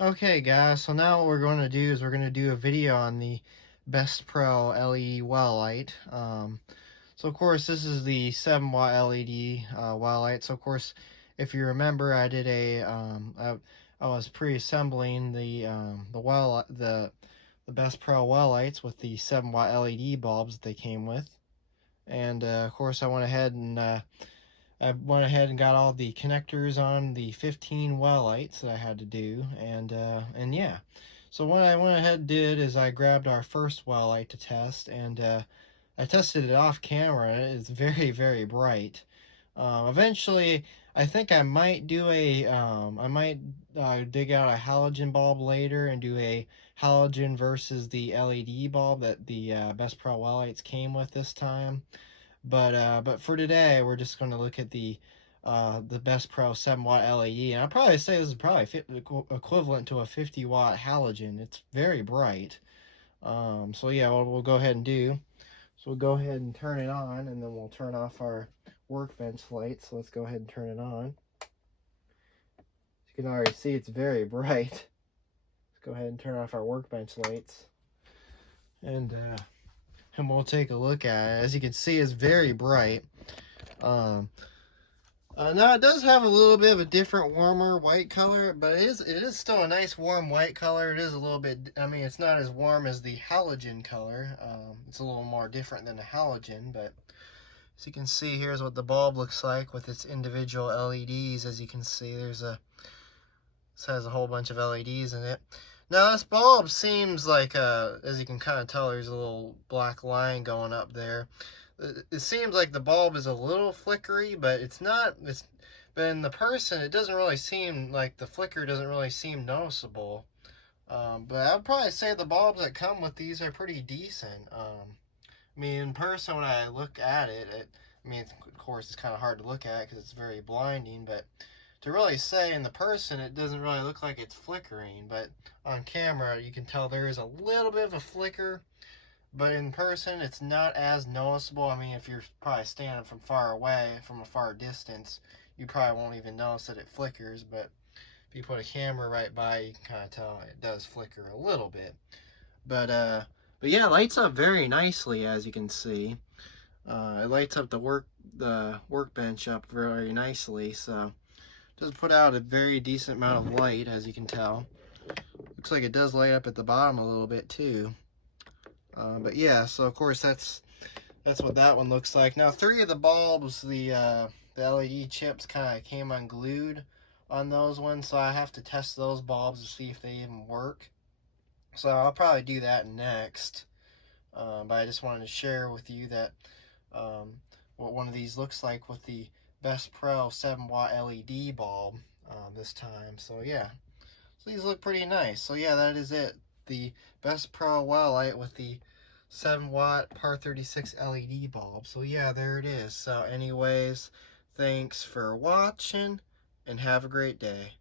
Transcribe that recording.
Okay guys, so now what we're going to do is we're going to do a video on the Best Pro LED well light. So of course this is the 7-watt LED well light. So of course, if you remember, I did I was pre-assembling the Best Pro well lights with the 7-watt LED bulbs that they came with, and of course I went ahead and got all the connectors on the 15 well lights that I had to do, and yeah. So what I went ahead and did is I grabbed our first well light to test, and I tested it off camera, and it's very, very bright. Eventually, I think I might dig out a halogen bulb later and do a halogen versus the LED bulb that the Best Pro well lights came with this time. But for today, we're just going to look at the Best Pro 7-watt LED, and I'd probably say this is probably equivalent to a 50-watt halogen. It's very bright. So yeah, what we'll go ahead and do. So we'll go ahead and turn it on, and then we'll turn off our workbench light. So let's go ahead and turn it on. As you can already see, it's very bright. Let's go ahead and turn off our workbench lights, and we'll take a look at it. As you can see, it's very bright. Now it does have a little bit of a different, warmer white color, but it is still a nice warm white color. It is a little bit, I mean, it's not as warm as the halogen color. It's a little more different than the halogen, but as you can see, here's what the bulb looks like with its individual LEDs. As you can see, this has a whole bunch of LEDs in it. Now this bulb seems like, as you can kind of tell, there's a little black line going up there. It seems like the bulb is a little flickery, but it's not. But in the person, it doesn't really seem like the flicker doesn't really seem noticeable. But I'd probably say the bulbs that come with these are pretty decent. I mean, in person, when I look at it, I mean, of course, it's kind of hard to look at because it's very blinding. But to really say in the person, it doesn't really look like it's flickering. But on camera, you can tell there is a little bit of a flicker. But in person, it's not as noticeable. I mean, if you're probably standing from far away, from a far distance, you probably won't even notice that it flickers. But if you put a camera right by, you can kind of tell it does flicker a little bit. But yeah, it lights up very nicely, as you can see. It lights up the workbench up very nicely. So it does put out a very decent amount of light, as you can tell. Looks like it does light up at the bottom a little bit too. But yeah, so of course that's what that one looks like. Now 3 of the bulbs, the LED chips kind of came unglued on those ones, so I have to test those bulbs to see if they even work. So I'll probably do that next. But I just wanted to share with you that what one of these looks like with the Best Pro 7-watt LED bulb this time. So yeah, so these look pretty nice. So yeah, that is it. The Best Pro well light with the 7-watt par 36 LED bulb. So yeah, there it is. So anyways, thanks for watching and have a great day.